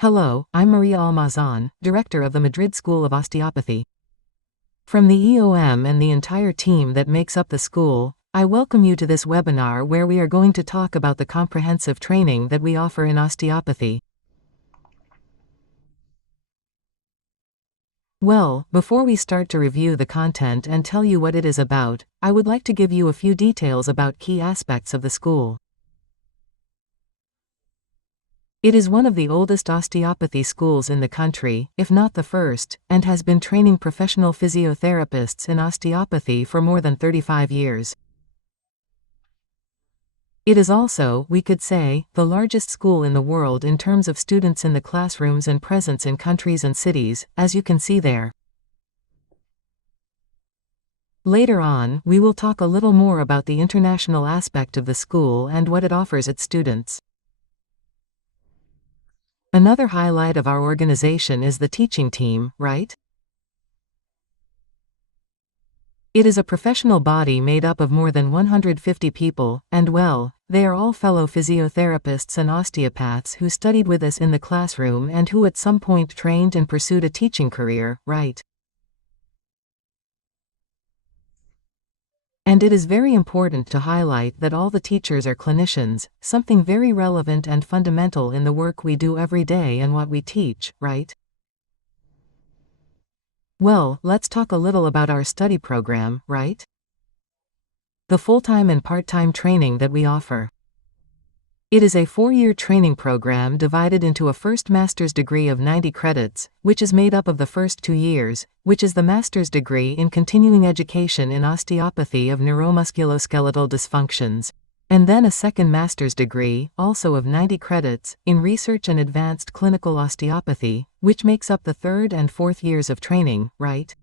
Hello, I'm Maria Almazan, Director of the Madrid School of Osteopathy. From the EOM and the entire team that makes up the school, I welcome you to this webinar where we are going to talk about the comprehensive training that we offer in osteopathy. Well, before we start to review the content and tell you what it is about, I would like to give you a few details about key aspects of the school. It is one of the oldest osteopathy schools in the country, if not the first, and has been training professional physiotherapists in osteopathy for more than 35 years. It is also, we could say, the largest school in the world in terms of students in the classrooms and presence in countries and cities, as you can see there. Later on, we will talk a little more about the international aspect of the school and what it offers its students. Another highlight of our organization is the teaching team, right? It is a professional body made up of more than 150 people, and well, they are all fellow physiotherapists and osteopaths who studied with us in the classroom and who at some point trained and pursued a teaching career, right? And it is very important to highlight that all the teachers are clinicians, something very relevant and fundamental in the work we do every day and what we teach, right? Well, let's talk a little about our study program, right? The full-time and part-time training that we offer. It is a 4-year training program divided into a first master's degree of 90 credits, which is made up of the first 2 years, which is the master's degree in continuing education in osteopathy of neuromusculoskeletal dysfunctions, and then a second master's degree, also of 90 credits, in research and advanced clinical osteopathy, which makes up the 3rd and 4th years of training, right?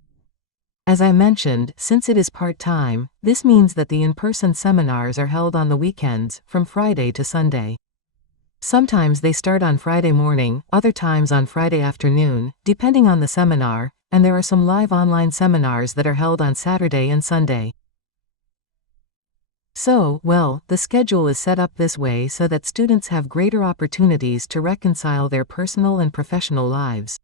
As I mentioned, since it is part-time, this means that the in-person seminars are held on the weekends, from Friday to Sunday. Sometimes they start on Friday morning, other times on Friday afternoon, depending on the seminar, and there are some live online seminars that are held on Saturday and Sunday. So, well, the schedule is set up this way so that students have greater opportunities to reconcile their personal and professional lives.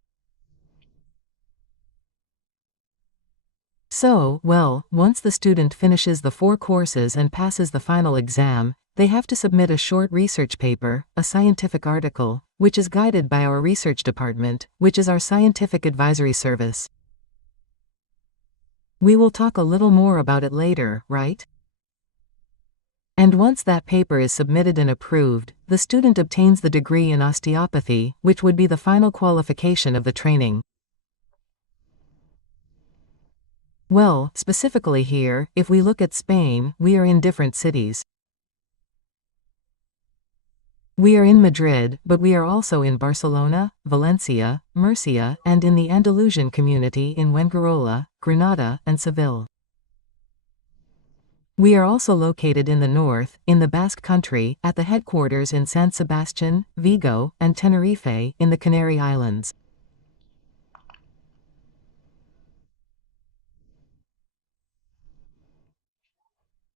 So, well, once the student finishes the 4 courses and passes the final exam, they have to submit a short research paper, a scientific article, which is guided by our research department, which is our scientific advisory service. We will talk a little more about it later, right? And once that paper is submitted and approved, the student obtains the degree in osteopathy, which would be the final qualification of the training. Well, specifically here, if we look at Spain, we are in different cities. We are in Madrid, but we are also in Barcelona, Valencia, Murcia, and in the Andalusian community in Fuengirola, Granada, and Seville. We are also located in the north, in the Basque Country, at the headquarters in San Sebastián, Vigo, and Tenerife, in the Canary Islands.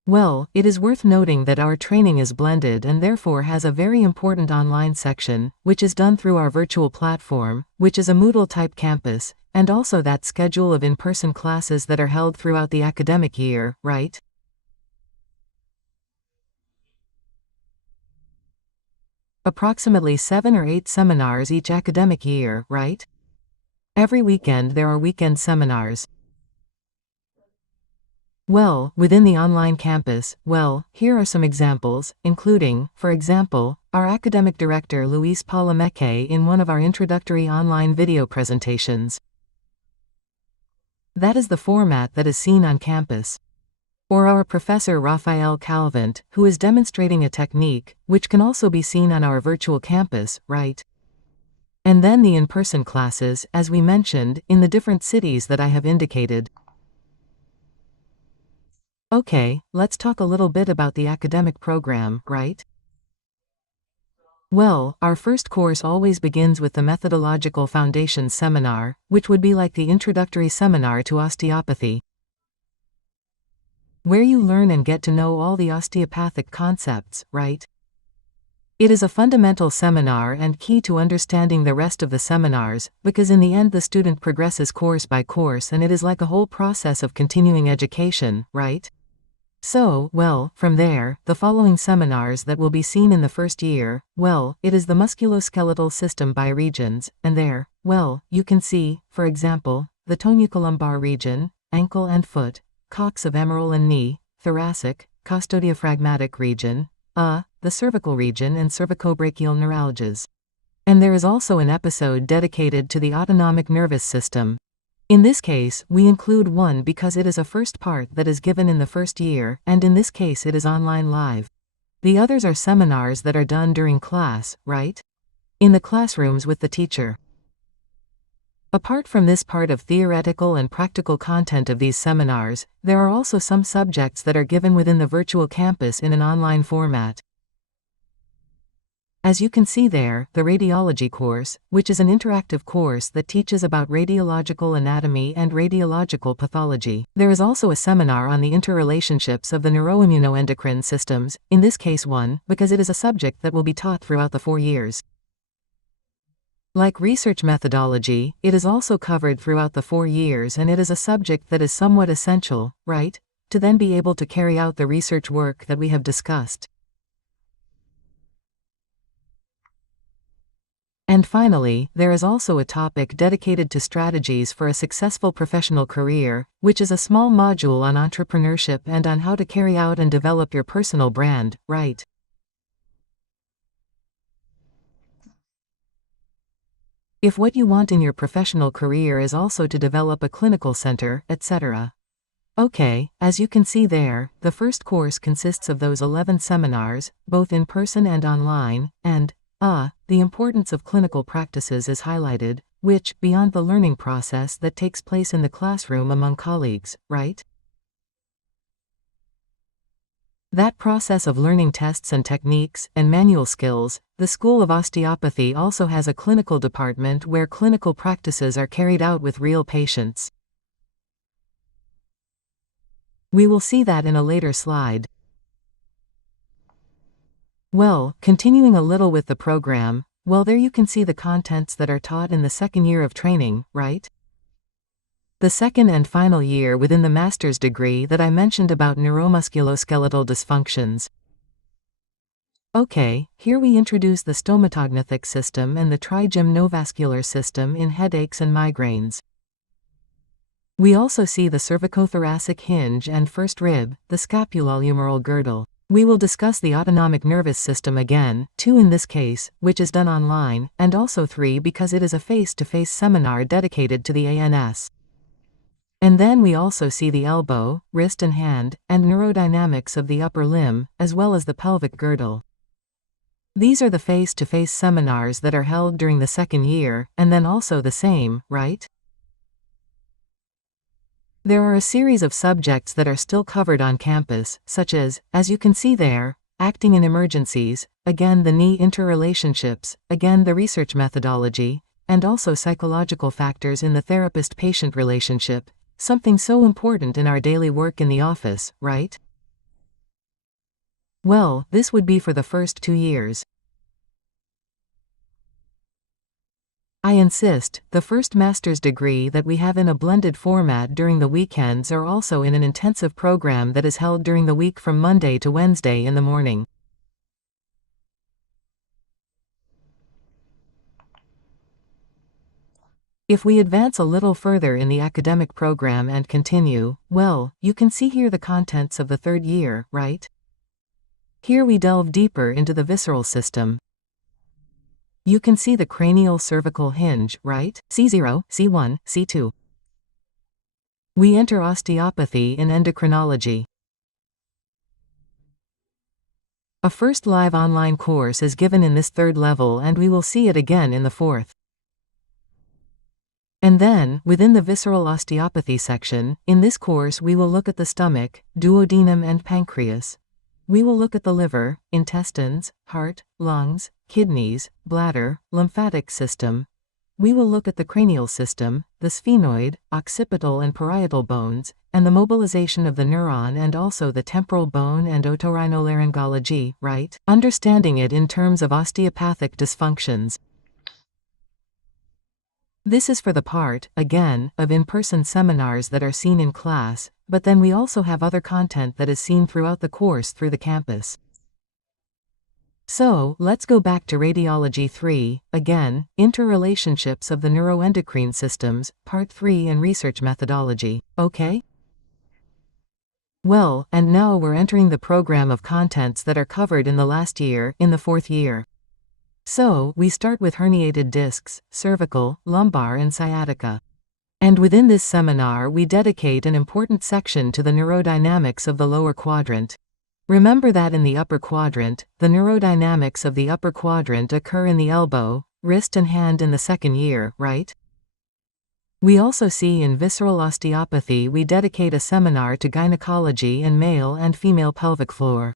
Well, it is worth noting that our training is blended and therefore has a very important online section, which is done through our virtual platform, which is a Moodle-type campus, and also that schedule of in-person classes that are held throughout the academic year, right? Approximately 7 or 8 seminars each academic year, right? Every weekend there are weekend seminars. Well, within the online campus, well, here are some examples, including, for example, our academic director Luis Palameque in one of our introductory online video presentations. That is the format that is seen on campus. Or our professor Rafael Calvent, who is demonstrating a technique, which can also be seen on our virtual campus, right? And then the in-person classes, as we mentioned, in the different cities that I have indicated. Okay, let's talk a little bit about the academic program, right? Well, our first course always begins with the Methodological Foundations seminar, which would be like the introductory seminar to osteopathy, where you learn and get to know all the osteopathic concepts, right? It is a fundamental seminar and key to understanding the rest of the seminars, because in the end the student progresses course by course and it is like a whole process of continuing education, right? So, well, from there, the following seminars that will be seen in the first year, well, it is the musculoskeletal system by regions, and there, well, you can see, for example, the tonicolumbar region, ankle and foot, coxofemoral and knee, thoracic, costodiaphragmatic region, the cervical region and cervicobrachial neuralgias. And there is also an episode dedicated to the autonomic nervous system. In this case, we include one because it is a first part that is given in the first year, and in this case it is online live. The others are seminars that are done during class, right? In the classrooms with the teacher. Apart from this part of theoretical and practical content of these seminars, there are also some subjects that are given within the virtual campus in an online format. As you can see there, the radiology course, which is an interactive course that teaches about radiological anatomy and radiological pathology. There is also a seminar on the interrelationships of the neuroimmunoendocrine systems, in this case 1, because it is a subject that will be taught throughout the 4 years. Like research methodology, it is also covered throughout the 4 years and it is a subject that is somewhat essential, right, to then be able to carry out the research work that we have discussed. And finally, there is also a topic dedicated to strategies for a successful professional career, which is a small module on entrepreneurship and on how to carry out and develop your personal brand, right? If what you want in your professional career is also to develop a clinical center, etc. Okay, as you can see there, the first course consists of those 11 seminars, both in person and online, and the importance of clinical practices is highlighted, which, beyond the learning process that takes place in the classroom among colleagues, right? That process of learning tests and techniques, and manual skills, the School of Osteopathy also has a clinical department where clinical practices are carried out with real patients. We will see that in a later slide. Well, continuing a little with the program, well, there you can see the contents that are taught in the second year of training, right? The second and final year within the master's degree that I mentioned about neuromusculoskeletal dysfunctions. Okay, here we introduce the stomatognathic system and the trigymnovascular system in headaches and migraines. We also see the cervicothoracic hinge and first rib, the scapulohumeral girdle. We will discuss the autonomic nervous system again, 2 in this case, which is done online, and also 3 because it is a face-to-face seminar dedicated to the ANS. And then we also see the elbow, wrist and hand, and neurodynamics of the upper limb, as well as the pelvic girdle. These are the face-to-face seminars that are held during the second year, and then also the same, right? There are a series of subjects that are still covered on campus, such as you can see there, acting in emergencies, again the knee interrelationships, again the research methodology, and also psychological factors in the therapist-patient relationship, something so important in our daily work in the office, right? Well, this would be for the first 2 years. I insist, the first master's degree that we have in a blended format during the weekends are also in an intensive program that is held during the week from Monday to Wednesday in the morning. If we advance a little further in the academic program and continue, well, you can see here the contents of the third year, right? Here we delve deeper into the visceral system. You can see the cranial cervical hinge, right? C0, C1, C2. We enter osteopathy in endocrinology. A first live online course is given in this third level and we will see it again in the fourth. And then, within the visceral osteopathy section, in this course we will look at the stomach, duodenum and pancreas. We will look at the liver, intestines, heart, lungs, kidneys, bladder, lymphatic system. we will look at the cranial system, the sphenoid, occipital and parietal bones, and the mobilization of the neuron and also the temporal bone and otorhinolaryngology, right? Understanding it in terms of osteopathic dysfunctions. This is for the part, again, of in-person seminars that are seen in class, but then we also have other content that is seen throughout the course through the campus. So, let's go back to Radiology 3, again, Interrelationships of the Neuroendocrine Systems, Part 3 and Research Methodology, okay? Well, and now we're entering the program of contents that are covered in the last year, in the 4th year. So, we start with herniated discs, cervical, lumbar and sciatica. And within this seminar we dedicate an important section to the neurodynamics of the lower quadrant. Remember that in the upper quadrant, the neurodynamics of the upper quadrant occur in the elbow, wrist and hand in the 2nd year, right? We also see in visceral osteopathy we dedicate a seminar to gynecology and male and female pelvic floor.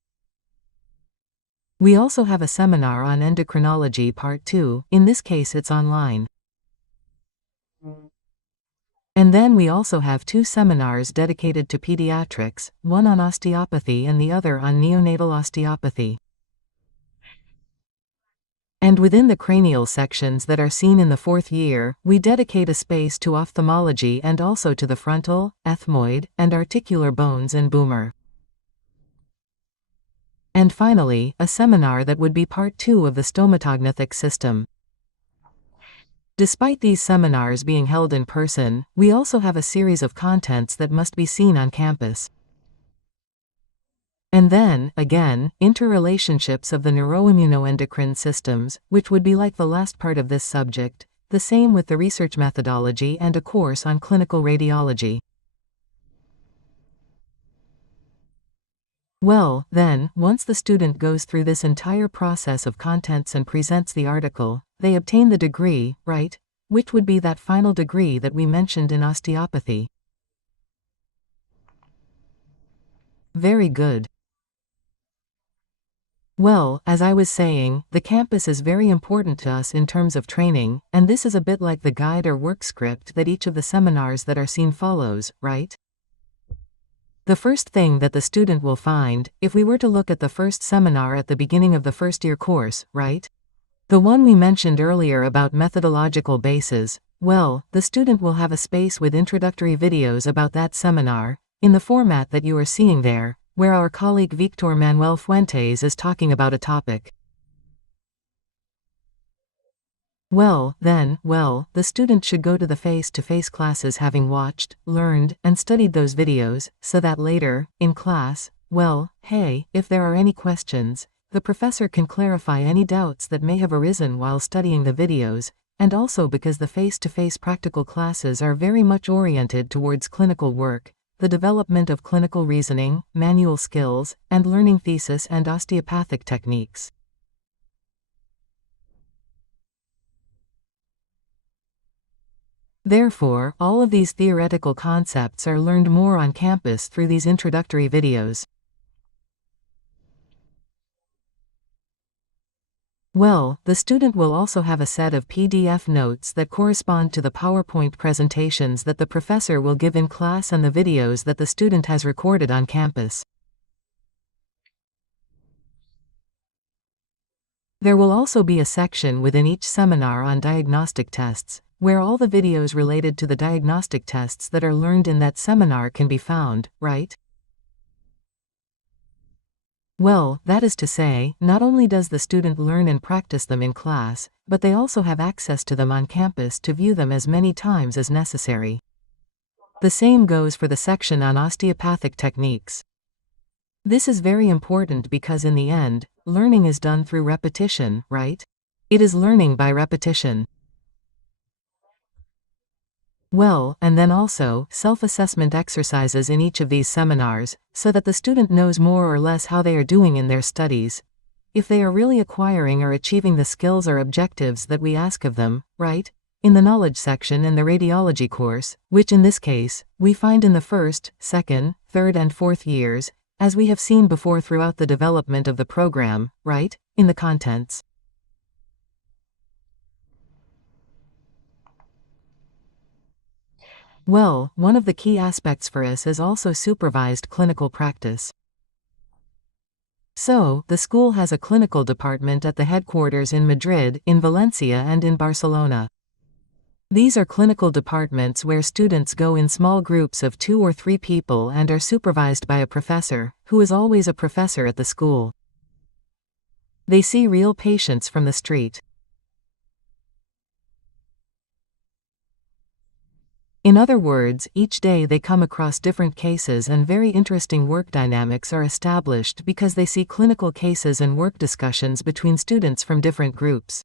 We also have a seminar on endocrinology Part 2, in this case it's online. And then we also have 2 seminars dedicated to pediatrics, one on osteopathy and the other on neonatal osteopathy. And within the cranial sections that are seen in the 4th year, we dedicate a space to ophthalmology and also to the frontal, ethmoid, and articular bones and boomer. And finally, a seminar that would be Part 2 of the stomatognathix system. Despite these seminars being held in person, we also have a series of contents that must be seen on campus. And then, again, interrelationships of the neuroimmunoendocrine systems, which would be like the last part of this subject, the same with the research methodology and a course on clinical radiology. Well, then, once the student goes through this entire process of contents and presents the article, they obtain the degree, right? Which would be that final degree that we mentioned in osteopathy. Very good. Well, as I was saying, the campus is very important to us in terms of training, and this is a bit like the guide or work script that each of the seminars that are seen follows, right? The first thing that the student will find, if we were to look at the first seminar at the beginning of the 1st year course, right? The one we mentioned earlier about methodological bases, well, the student will have a space with introductory videos about that seminar, in the format that you are seeing there, where our colleague Victor Manuel Fuentes is talking about a topic. Well, then, the student should go to the face-to-face classes having watched, learned, and studied those videos, so that later, in class, well, hey, if there are any questions, the professor can clarify any doubts that may have arisen while studying the videos, and also because the face-to-face practical classes are very much oriented towards clinical work, the development of clinical reasoning, manual skills, and learning thesis and osteopathic techniques. Therefore, all of these theoretical concepts are learned more on campus through these introductory videos. Well, the student will also have a set of PDF notes that correspond to the PowerPoint presentations that the professor will give in class and the videos that the student has recorded on campus. There will also be a section within each seminar on diagnostic tests, where all the videos related to the diagnostic tests that are learned in that seminar can be found, right? Well, that is to say, not only does the student learn and practice them in class, but they also have access to them on campus to view them as many times as necessary. The same goes for the section on osteopathic techniques. This is very important because in the end, learning is done through repetition, right? It is learning by repetition. Well, and then also, self-assessment exercises in each of these seminars, so that the student knows more or less how they are doing in their studies. If they are really acquiring or achieving the skills or objectives that we ask of them, right? In the knowledge section in the radiology course, which in this case, we find in the 1st, 2nd, 3rd and 4th years, as we have seen before throughout the development of the program, right? In the contents. Well, one of the key aspects for us is also supervised clinical practice. So, the school has a clinical department at the headquarters in Madrid, in Valencia and in Barcelona. These are clinical departments where students go in small groups of 2 or 3 people and are supervised by a professor, who is always a professor at the school. They see real patients from the street. In other words, each day they come across different cases and very interesting work dynamics are established because they see clinical cases and work discussions between students from different groups.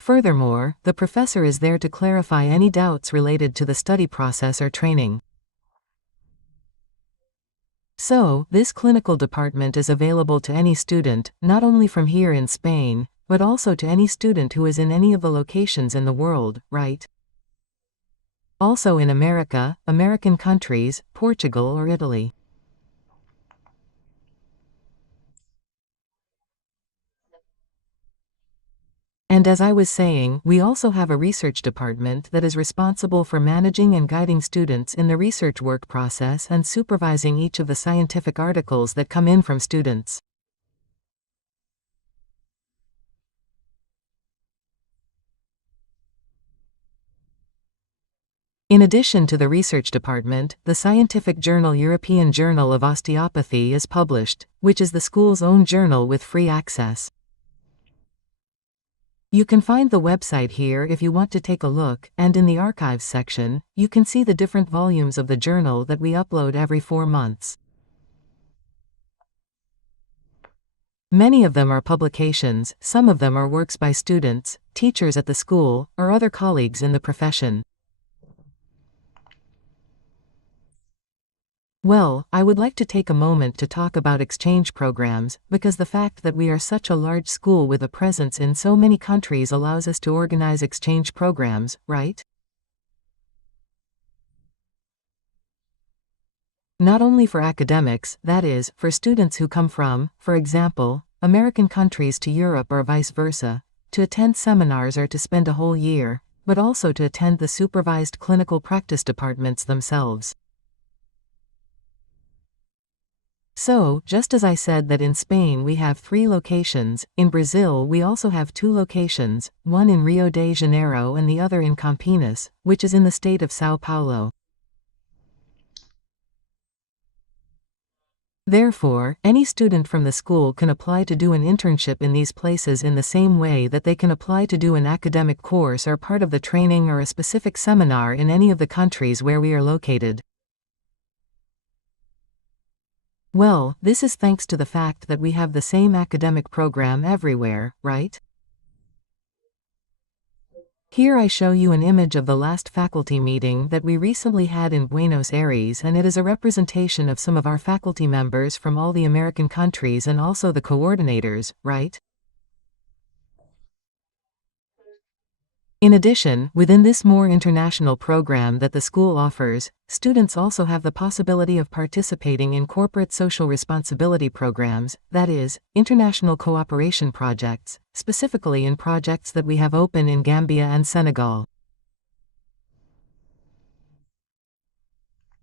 Furthermore, the professor is there to clarify any doubts related to the study process or training. So, this clinical department is available to any student, not only from here in Spain, but also to any student who is in any of the locations in the world, right? Also in America, American countries, Portugal or Italy. And as I was saying, we also have a research department that is responsible for managing and guiding students in the research work process and supervising each of the scientific articles that come in from students. In addition to the research department, the scientific journal European Journal of Osteopathy is published, which is the school's own journal with free access. You can find the website here if you want to take a look, and in the archives section, you can see the different volumes of the journal that we upload every 4 months. Many of them are publications, some of them are works by students, teachers at the school, or other colleagues in the profession. Well, I would like to take a moment to talk about exchange programs, because the fact that we are such a large school with a presence in so many countries allows us to organize exchange programs, right? Not only for academics, that is, for students who come from, for example, American countries to Europe or vice versa, to attend seminars or to spend a whole year, but also to attend the supervised clinical practice departments themselves. So, just as I said that in Spain we have 3 locations, in Brazil we also have 2 locations, one in Rio de Janeiro and the other in Campinas, which is in the state of São Paulo. Therefore, any student from the school can apply to do an internship in these places in the same way that they can apply to do an academic course or part of the training or a specific seminar in any of the countries where we are located. Well, this is thanks to the fact that we have the same academic program everywhere, right? Here I show you an image of the last faculty meeting that we recently had in Buenos Aires, and it is a representation of some of our faculty members from all the American countries and also the coordinators, right? In addition, within this more international program that the school offers, students also have the possibility of participating in corporate social responsibility programs, that is, international cooperation projects, specifically in projects that we have open in Gambia and Senegal.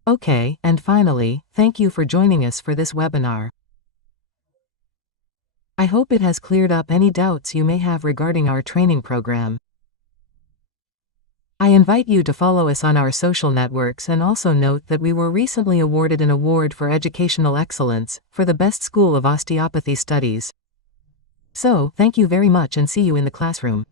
Okay, and finally, thank you for joining us for this webinar. I hope it has cleared up any doubts you may have regarding our training program. I invite you to follow us on our social networks and also note that we were recently awarded an award for educational excellence for the best school of osteopathy studies. So, thank you very much and see you in the classroom.